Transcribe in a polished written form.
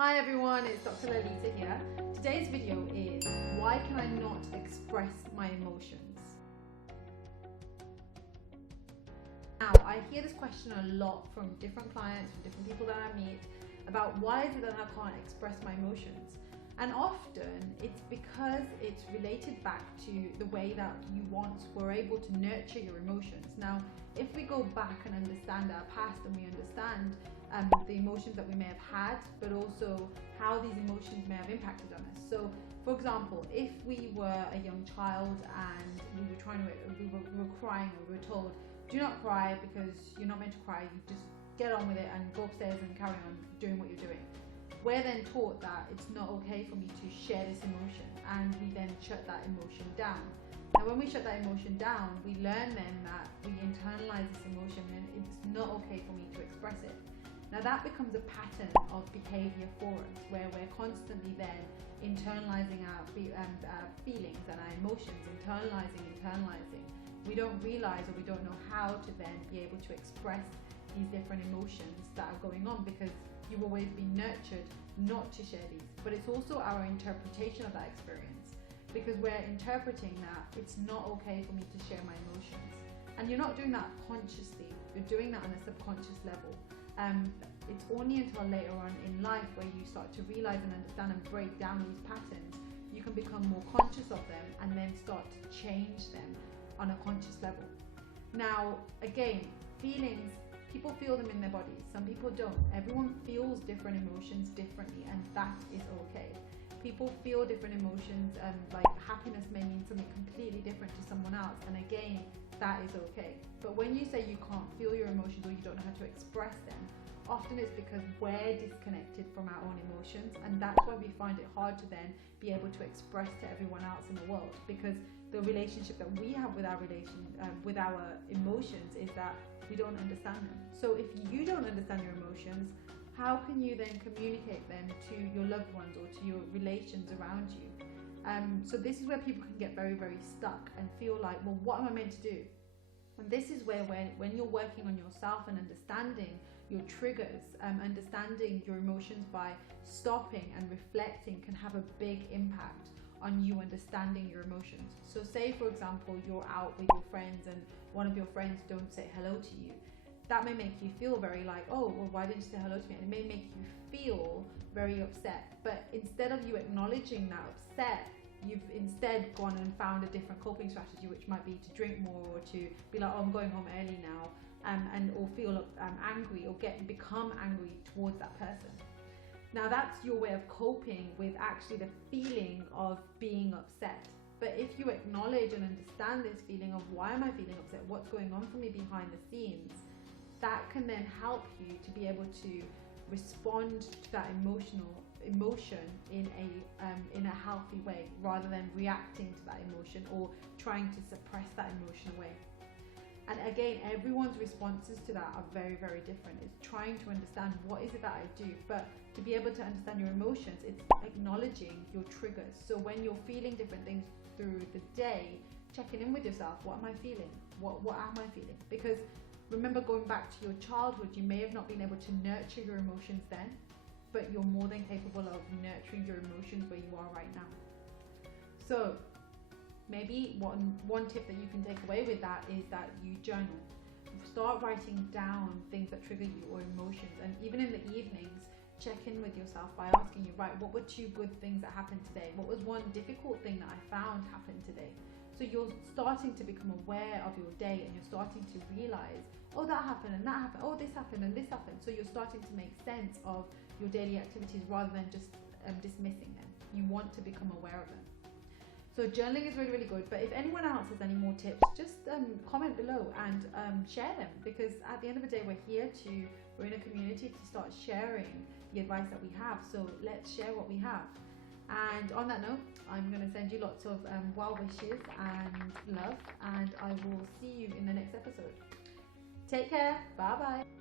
Hi everyone, it's Dr. Lalitaa here. Today's video is why can I not express my emotions? Now, I hear this question a lot from different clients, from different people that I meet about why is it that I can't express my emotions? And often it's because it's related back to the way that you once were able to nurture your emotions. Now, if we go back and understand our past and we understand the emotions that we may have had, but also how these emotions may have impacted on us. So, for example, if we were a young child and we were crying and we were told, do not cry because you're not meant to cry, you just get on with it and go upstairs and carry on doing what you're doing. We're then taught that it's not okay for me to share this emotion, and we then shut that emotion down. Now, when we shut that emotion down, we learn then that we internalize this emotion and it's not okay for me to express it. Now that becomes a pattern of behavior for us, where we're constantly then internalizing our feelings and our emotions, internalizing. We don't realize, or we don't know how to then be able to express these different emotions that are going on, because you've always been nurtured not to share these. But it's also our interpretation of that experience, because we're interpreting that it's not okay for me to share my emotions. And you're not doing that consciously, you're doing that on a subconscious level. It's only until later on in life where you start to realize and understand and break down these patterns, you can become more conscious of them and then start to change them on a conscious level. Now, again, feelings, people feel them in their bodies, some people don't. Everyone feels different emotions differently, and that is okay. People feel different emotions, like happiness may mean something completely different to someone else, and again, that is okay. But when you say you can't feel your emotions or you don't know how to express them, often it's because we're disconnected from our own emotions, and that's why we find it hard to then be able to express to everyone else in the world, because the relationship that we have with our emotions is that we don't understand them. So if you don't understand your emotions, how can you then communicate them to your loved ones or to your relations around you? So this is where people can get very, very stuck and feel like, well, what am I meant to do? And this is where when you're working on yourself and understanding your triggers, understanding your emotions by stopping and reflecting can have a big impact on you understanding your emotions. So say, for example, you're out with your friends and one of your friends don't say hello to you. That may make you feel very like, oh, well, why didn't you say hello to me? And it may make you feel very upset. But instead of you acknowledging that upset, you've instead gone and found a different coping strategy, which might be to drink more, or to be like, oh, I'm going home early now, or feel angry, or become angry towards that person. Now that's your way of coping with actually the feeling of being upset. But if you acknowledge and understand this feeling of why am I feeling upset, what's going on for me behind the scenes, that can then help you to be able to respond to that emotion in a healthy way, rather than reacting to that emotion or trying to suppress that emotion away. And again, everyone's responses to that are very, very different. It's trying to understand what is it that I do. But to be able to understand your emotions, it's acknowledging your triggers. So when you're feeling different things through the day, checking in with yourself. What am I feeling? What am I feeling? Because remember, going back to your childhood, you may have not been able to nurture your emotions then, but you're more than capable of nurturing your emotions where you are right now. So maybe one tip that you can take away with that is that you journal. Start writing down things that trigger you or emotions, and even in the evenings, check in with yourself by asking you, right, what were 2 good things that happened today? What was 1 difficult thing that I found happened today? So you're starting to become aware of your day, and you're starting to realize, oh, that happened and that happened, oh, this happened and this happened. So you're starting to make sense of your daily activities rather than just dismissing them. You want to become aware of them. So journaling is really, really good. But if anyone else has any more tips, just comment below and share them, because at the end of the day, we're in a community to start sharing the advice that we have. So let's share what we have. And on that note, I'm going to send you lots of well wishes and love, and I will see you in the next episode. Take care. Bye bye.